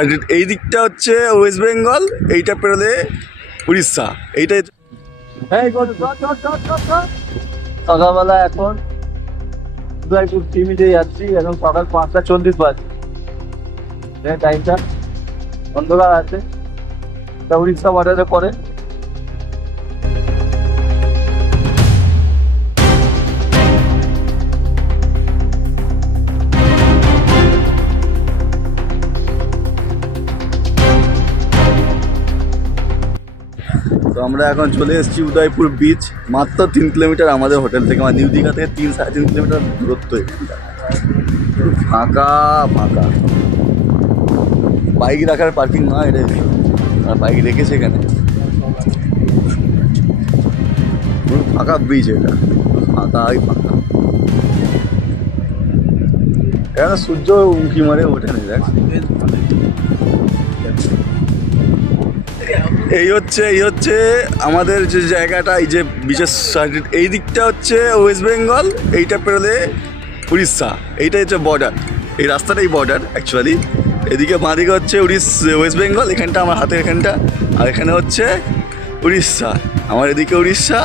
আর এই দিকটা হচ্ছে ওয়েস্ট বেঙ্গল, এইটা পেরোলে উড়িষ্যা, এইটাই সকালবেলা এখন টিভিতে যাচ্ছি, এখন সকাল পাঁচটা চল্লিশ বাজে। টাইমটা অন্ধকার আছে। উড়িষ্যা বর্ডারে পরে আমরা এখন চলে এসেছি উদয়পুর বিচ মাত্র তিন কিলোমিটার আমাদের হোটেল থেকে মানে নিউ দীঘা থেকে তিন, সাড়ে তিন কিলোমিটার দূরত্ব ফাঁকা ফাঁকা। বাইক রাখার পার্কিং না এটা আর বাইক রেখেছে এখানে। ফাঁকা ব্রিজ এটা। ফাঁকাই ফাঁকা। এখানে সূর্য উঁকি মারে ওঠে না দেখ। এই হচ্ছে এই হচ্ছে আমাদের যে জায়গাটা, এই যে বিশেষ এই দিকটা হচ্ছে ওয়েস্ট বেঙ্গল এইটা পেরোলে উড়িষ্যা, এইটাই হচ্ছে বর্ডার এই রাস্তাটাই বর্ডার অ্যাকচুয়ালি এদিকে বাঁদিকে হচ্ছে উড়িষ ওয়েস্ট বেঙ্গল এখানটা আমার হাতের এখানটা, আর এখানে হচ্ছে উড়িষ্যা। আমার এদিকে উড়িষ্যা,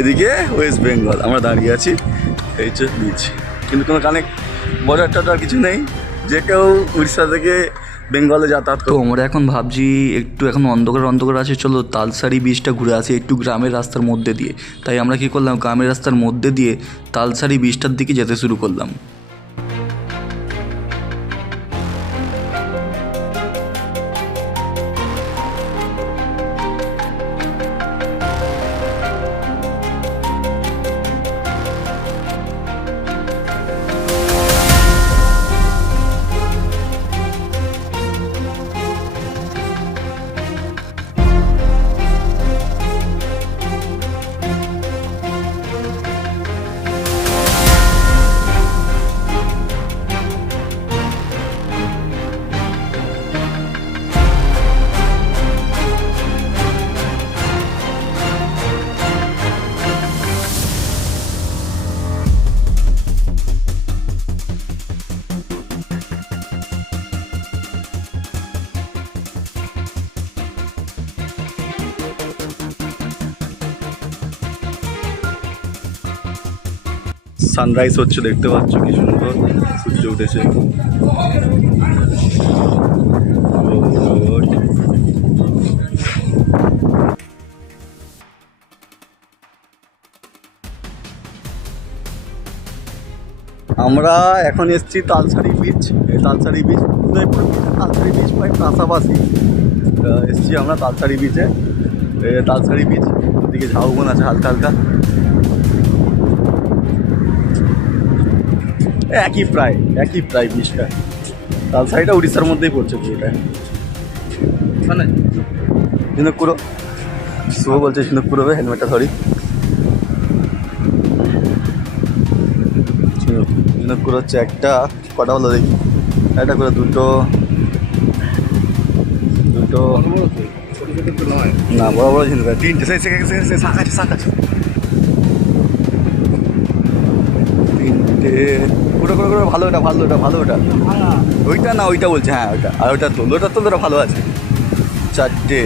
এদিকে ওয়েস্ট বেঙ্গল আমরা দাঁড়িয়ে আছি, এই হচ্ছে বিচ কিন্তু কোনো কানেক্ট বর্ডার টর্ডার কিছু নেই। যে কেউ উড়িষ্যা থেকে বেঙ্গলে যাতায়াত তো আমরা এখন ভাবছি একটু এখন অন্ধকার অন্ধকার আছে চলো তালসারি বীজটা ঘুরে আসি একটু গ্রামের রাস্তার মধ্যে দিয়ে। তাই আমরা কি করলাম গ্রামের রাস্তার মধ্যে দিয়ে তালসারি বীজটার দিকে যেতে শুরু করলাম। সানরাইজ হচ্ছে দেখতে পাচ্ছ কি সুন্দর সূর্য উঠেছে। আমরা এখন এসেছি Talsari beach Talsari beach Udaipur Talsari beach প্রায় আহ, এসেছি আমরা তালসারি বিচে তালসারি বিচ ওদিকে ঝাউবন আছে হালকা হালকা। একই প্রায় একই প্রায় বিষটা তালসারিটা উড়িষ্যার মধ্যেই পড়ছে পুরোটা। মানে? ঝিনুকপুরো শুভ বলছে ঝিনুকপুর হবে হেলমেটটা সরি ঝিনুকপুর হচ্ছে একটা কটা হলো দেখি। একটা করে দুটো। দুটো। না বড় বড় ঝিনুক তিনটে সে সে- সে- সে- শাক আছে শাক আছে। তিনটে। ওটা করে করে ভালো ওটা ভালো ওটা ভালো ওটা ওইটা না ওইটা বলছে হ্যাঁ ওইটা। আর ওটা তোল ওটা তোল ওটা ভালো আছে। চারটে।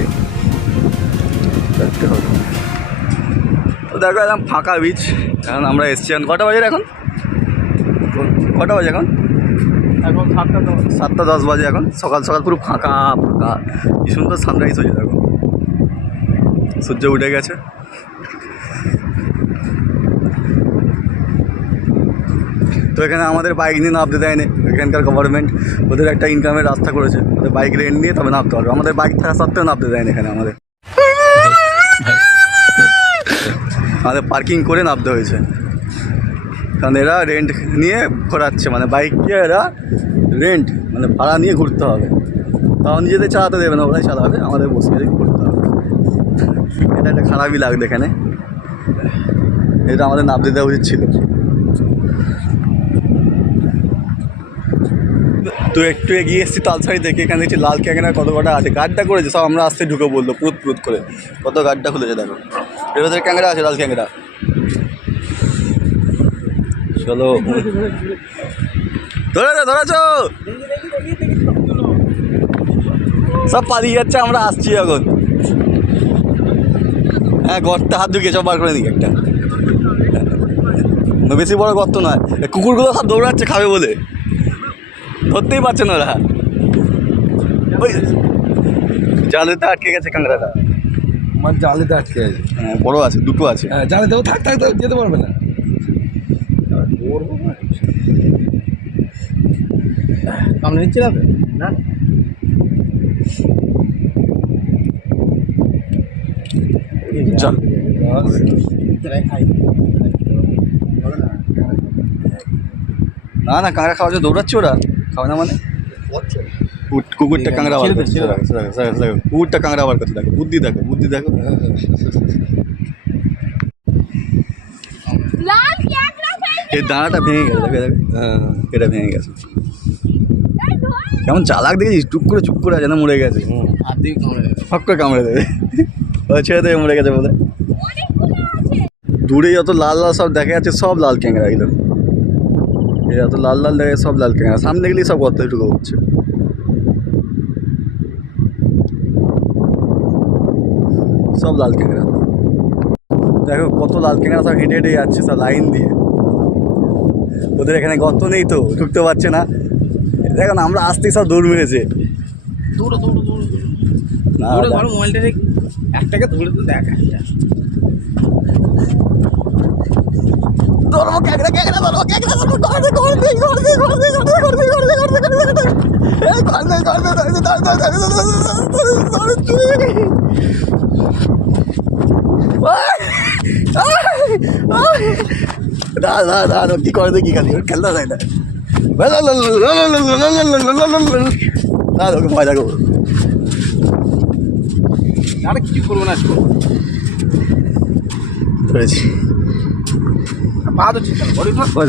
চারটে হবে। দেখো একদম ফাঁকা বীজ এখন আমরা এসছি এখন। কটা বাজে এখন? কটা বাজে এখন? এখন সাতটা দশ। সাতটা দশ বাজে এখন। সকাল সকাল পুরো ফাঁকা ফাঁকা। কি সুন্দর সানরাইজ হয়েছে দেখো। সূর্য উঠে গেছে। তো এখানে আমাদের বাইক নিয়ে নামতে দেয়নি। এখানকার গভর্নমেন্ট ওদের একটা ইনকামের রাস্তা করেছে। ওদের বাইক রেন্ট নিয়ে তবে নামতে পারবে। আমাদের বাইক থাকা সত্ত্বেও নামতে দেয়নি এখানে আমাদের। আমাদের পার্কিং করে নামতে হয়েছে। কারণ এরা রেন্ট নিয়ে ঘোরাচ্ছে। মানে বাইককে এরা রেন্ট মানে ভাড়া নিয়ে ঘুরতে হবে। তাও নিজেদের চালাতে দেবে না, ওরাই চালাবে। আমাদের বসে ঘুরতে হবে। এটা একটা খারাপই লাগবে এখানে। এটা আমাদের নামতে দেওয়া উচিত ছিল। তো একটু এগিয়ে এসেছি তালসারি থেকে এখানে দেখছি লাল ক্যাংরা কত কটা আছে। গাড্ডা করেছে, সব আমরা আসতে ঢুকে বলল, পুরুত পুরুত করে। কত গাড্ডা খুলেছে দেখো। ভেতরে ক্যাংরা আছে, লাল ক্যাংরা চলো। ধরেছো ধরেছ? সব পালিয়ে যাচ্ছে, আমরা আসছি এখন। হ্যাঁ গর্তে হাত ঢুকিয়ে সব বার করে দিই একটা। বেশি বড় গর্ত নয়। কুকুরগুলো সব দৌড়াচ্ছে, খাবে বলে। ধরতেই পারছে না ওরা। ওই জালেতে আটকে গেছে কাঁকড়াটা। আমার জালেতে আটকে আছে হ্যাঁ বড় আছে দুটো আছে। হ্যাঁ জালে দেবো থাক থাক থাক, যেতে পারবে না। কামড়ে নিচ্ছে না? না। চল। না না কাঁকড়া খাওয়ার জন্য দৌড়াচ্ছে ওরা। খাওয়া না মানে? কুকুরটা কাঁকড়া বার। দেখো, কুকুরটা কাঁকড়া বার করছে দেখো বুদ্ধি দেখো বুদ্ধি দেখো। এই দাঁড়াটা ভেঙে গেছে দেখো দেখো। হ্যাঁ। এটা ভেঙে গেছে। কেমন চালাক দেখেছিস? টুক করে চুপ করে যেন মরে গেছে। ফক করে কামড়ে দেবে। ও ছেড়ে দেবে মরে গেছে বলে। দূরে যত লাল লাল সব দেখা যাচ্ছে সব লাল ক্যাংরা এগুলো এই যত লাল লাল দেখে সব লাল ক্যাংরা সামনে গেলেই সব গর্ত ঢুকে হচ্ছে সব লাল ক্যাংরা দেখো কত লাল ক্যাংরা সব হেঁটে হেঁটে যাচ্ছে সব লাইন দিয়ে। ওদের এখানে গর্ত নেই তো ঢুকতে পারছে না। দেখো না আমরা আসতেই সব দৌড় মেরেছে। দৌড়ো দৌড়ো দৌড়ো দৌড়ো। না, দৌড়ে না। ধরো মোবাইলটা রেখে একটাকে ধরে তো দেখ একটা ধরবো ক্যাংরা ক্যাংরা ধরবো ক্যাংরা ধরবো গর্দে গর্দে গর্দে গর্দে গর্দে গর্দে গর্দে গর্দে গর্দে গর্দে এই গর্দে গর্দে ধরতে ধরতে ধরতে না না না না কি করে দেখি খালি ওর খেলতে যায় না না ওকে ভয় লাগো আর কিছু করব না ধরেছি বডি ভাগ ভয়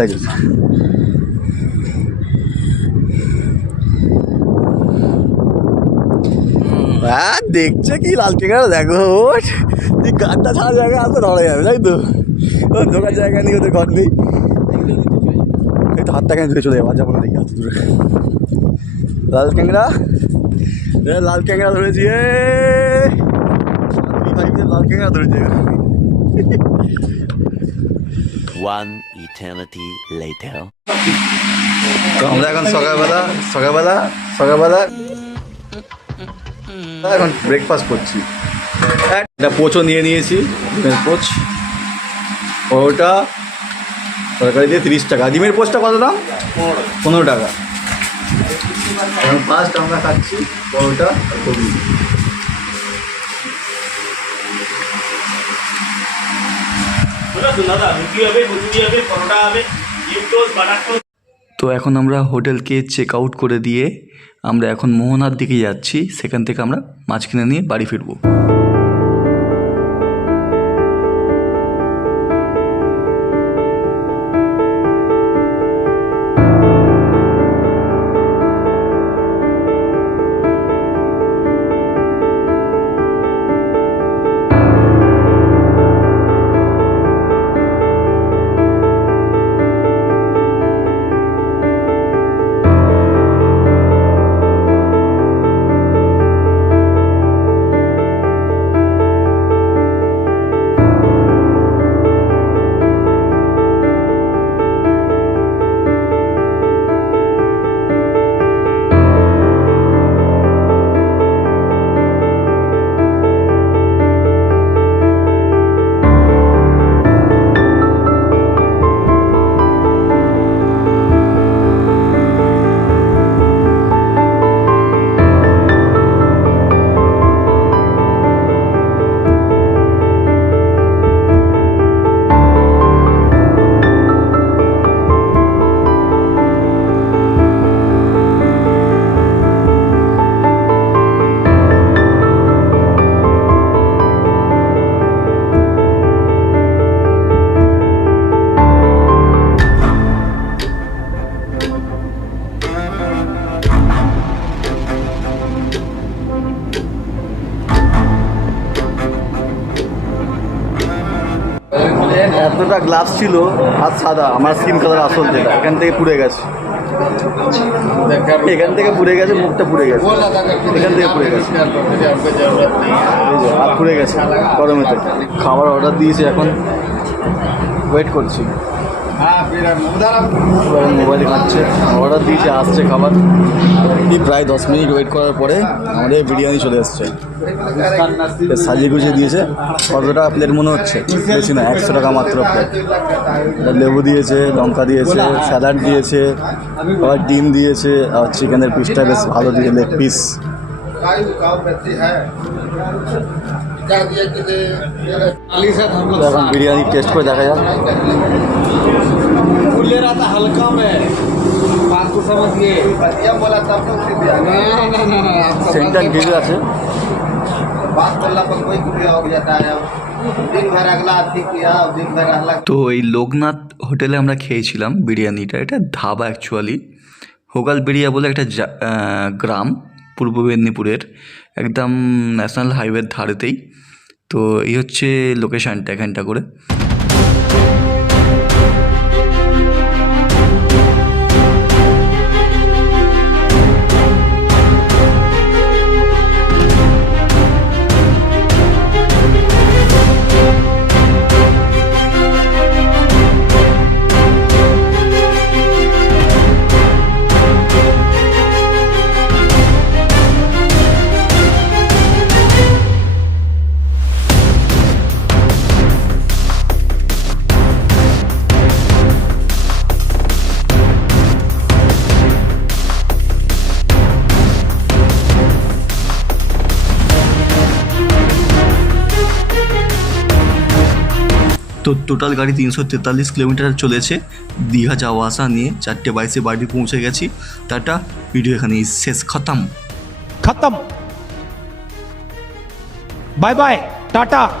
লাগে। হ্যাঁ দেখছে কি লাল টিকাটা? দেখো। তুই গানটা ছাড়া জায়গা আসতে ধরা যাবে তাই তো? ও ঢোকার জায়গা নেই ওদের ঘর নেই। এই তো হাতটা কেন ধরে চলে যাব? যাব দেখি হাত দূরে লাল ক্যাংরা লাল ক্যাংরা ধরেছি এ দুই ভাই মিলে লাল One eternity later. তো আমরা এখন সকালবেলা সকালবেলা সকালবেলা এখন ব্রেকফাস্ট করছি। একটা পোচও নিয়ে নিয়েছি পোচ ওটা তরকারি দিয়ে তিরিশ টাকা। ডিমের পোচটা কত দাম? পনেরো টাকা। এখন ফার্স্ট আমরা খাচ্ছি পরোটা আর তো এখন আমরা হোটেলকে চেক আউট করে দিয়ে আমরা এখন মোহনার দিকে যাচ্ছি। সেখান থেকে আমরা মাছ কিনে নিয়ে বাড়ি ফিরবো। এতটা গ্লাস ছিল, আর সাদা, আমার স্কিন কালার আসল যেটা, এখান থেকে পুড়ে গেছে। এখান থেকে পুড়ে গেছে, মুখটা পুড়ে গেছে। এখান থেকে পুড়ে গেছে। আর পুড়ে গেছে গরমেতে খাবার অর্ডার দিয়েছে, এখন ওয়েট করছি। মোবাইলে খাচ্ছে অর্ডার দিয়েছে, আসছে খাবার। প্রায় দশ মিনিট ওয়েট করার পরে আমাদের বিরিয়ানি চলে বেশ সাজিয়ে গুছিয়ে দিয়েছে। কত টাকা প্লেট মনে হচ্ছে? বেশি না একশো টাকা মাত্র প্লেট। লেবু দিয়েছে লঙ্কা দিয়েছে স্যালাড দিয়েছে আবার ডিম দিয়েছে আর চিকেনের পিসটা বেশ ভালো দিয়ে লেগ পিস। এখন বিরিয়ানি টেস্ট করে দেখা যাক। সেন্টার গ্রিল আছে। তো এই লোকনাথ হোটেলে আমরা খেয়েছিলাম বিরিয়ানিটা। এটা ধাবা অ্যাকচুয়ালি হোগাল বিরিয়া বলে একটা গ্রাম, পূর্ব মেদিনীপুরের, একদম ন্যাশনাল হাইওয়ের ধারেতেই। তো এই হচ্ছে লোকেশানটা এখানটা করে। টোটাল গাড়ি তিনশো তেতাল্লিশ কিলোমিটার চলেছে। দীঘা যাওয়া আসা নিয়ে চারটে বাইশে বাড়ি পৌঁছে গেছি। টাটা, ভিডিও এখানে শেষ, খতম। খতম। Bye bye, ta-ta.